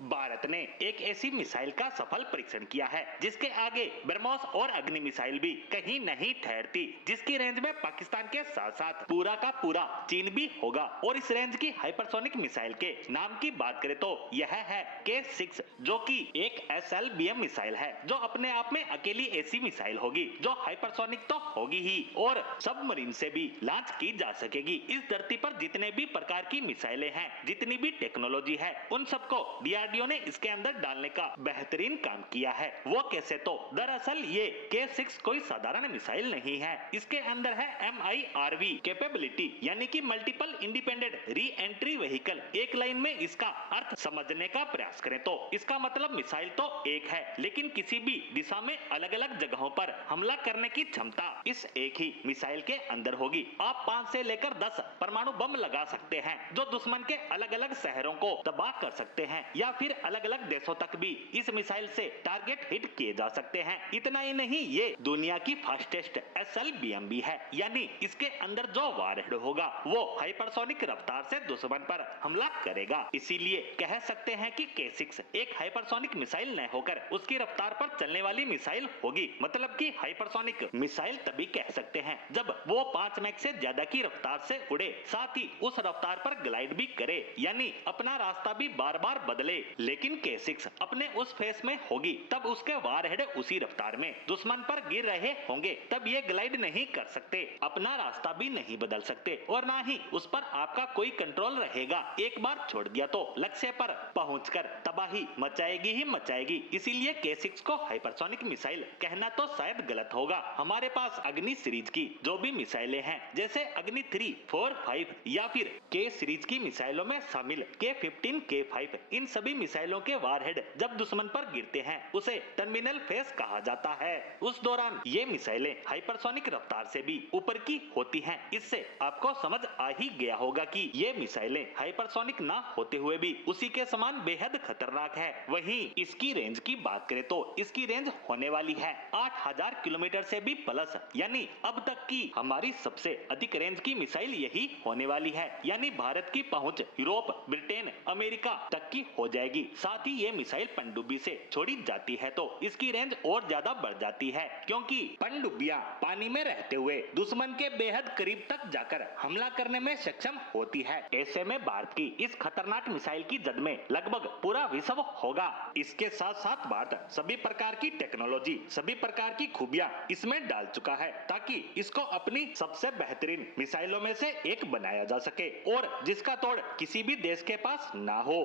भारत ने एक ऐसी मिसाइल का सफल परीक्षण किया है जिसके आगे ब्रह्मोस और अग्नि मिसाइल भी कहीं नहीं ठहरती, जिसकी रेंज में पाकिस्तान के साथ साथ पूरा का पूरा चीन भी होगा। और इस रेंज की हाइपरसोनिक मिसाइल के नाम की बात करें तो यह है K6, जो कि एक SLBM मिसाइल है, जो अपने आप में अकेली ऐसी मिसाइल होगी जो हाइपरसोनिक तो होगी ही और सबमरीन से भी लॉन्च की जा सकेगी। इस धरती पर जितने भी प्रकार की मिसाइलें हैं, जितनी भी टेक्नोलॉजी है, उन सबको डीआरडीओ ने इसके अंदर डालने का बेहतरीन काम किया है। वो कैसे? तो दरअसल ये K6 कोई साधारण मिसाइल नहीं है। इसके अंदर है MIRV कैपेबिलिटी, यानी कि multiple independent re entry vehicle. एक लाइन में इसका अर्थ समझने का प्रयास करें तो इसका मतलब मिसाइल तो एक है, लेकिन किसी भी दिशा में अलग अलग जगहों पर हमला करने की क्षमता इस एक ही मिसाइल के अंदर होगी। आप 5 से लेकर 10 परमाणु बम लगा सकते हैं, जो दुश्मन के अलग अलग शहरों को तबाह कर सकते हैं, या फिर अलग अलग देशों तक भी इस मिसाइल से टारगेट हिट किए जा सकते हैं। इतना ही नहीं, ये दुनिया की फास्टेस्ट SLBM भी है, यानी इसके अंदर जो वारहेड होगा वो हाइपरसोनिक रफ्तार से दुश्मन पर हमला करेगा। इसीलिए कह सकते हैं कि K6 एक हाइपरसोनिक मिसाइल न होकर उसकी रफ्तार पर चलने वाली मिसाइल होगी। मतलब कि हाइपरसोनिक मिसाइल तभी कह सकते हैं जब वो 5 मैक से ज्यादा की रफ्तार से उड़े, साथ ही उस रफ्तार पर ग्लाइड भी करे, यानी अपना रास्ता भी बार बार बदले। लेकिन K6 अपने उस फेस में होगी तब उसके वारहेड उसी रफ्तार में दुश्मन पर गिर रहे होंगे, तब ये ग्लाइड नहीं कर सकते, अपना रास्ता भी नहीं बदल सकते और ना ही उस पर आपका कोई कंट्रोल रहेगा। एक बार छोड़ दिया तो लक्ष्य पर पहुंचकर तबाही मचाएगी ही मचाएगी। इसीलिए K6 को हाइपरसोनिक मिसाइल कहना तो शायद गलत होगा। हमारे पास अग्नि सीरीज की जो भी मिसाइलें हैं, जैसे अग्नि 3, 4, 5 या फिर K सीरीज की मिसाइलों में शामिल K15, K5, इन सभी मिसाइलों के वारहेड जब दुश्मन पर गिरते हैं उसे टर्मिनल फेस कहा जाता है। उस दौरान ये मिसाइलें हाइपरसोनिक रफ्तार से भी ऊपर की होती हैं। इससे आपको समझ आ ही गया होगा कि ये मिसाइलें हाइपरसोनिक ना होते हुए भी उसी के समान बेहद खतरनाक है। वहीं इसकी रेंज की बात करें तो इसकी रेंज होने वाली है 8000 किलोमीटर से भी प्लस, यानी अब तक की हमारी सबसे अधिक रेंज की मिसाइल यही होने वाली है। यानी भारत की पहुंच यूरोप, ब्रिटेन, अमेरिका तक की हो जाएगी। साथ ही ये मिसाइल पनडुब्बी से छोड़ी जाती है तो इसकी रेंज और ज्यादा बढ़ जाती है, क्योंकि पनडुब्बियां पानी में रहते हुए दुश्मन के बेहद करीब तक जाकर हमला करने में सक्षम होती है। ऐसे में भारत की इस खतरनाक मिसाइल की जद में लगभग पूरा विश्व होगा। इसके साथ साथ भारत सभी प्रकार की टेक्नोलॉजी, सभी प्रकार की खूबियां इसमें डाल चुका है, ताकि इसको अपनी सबसे बेहतरीन मिसाइलों में से एक बनाया जा सके और जिसका तोड़ किसी भी देश के पास ना हो।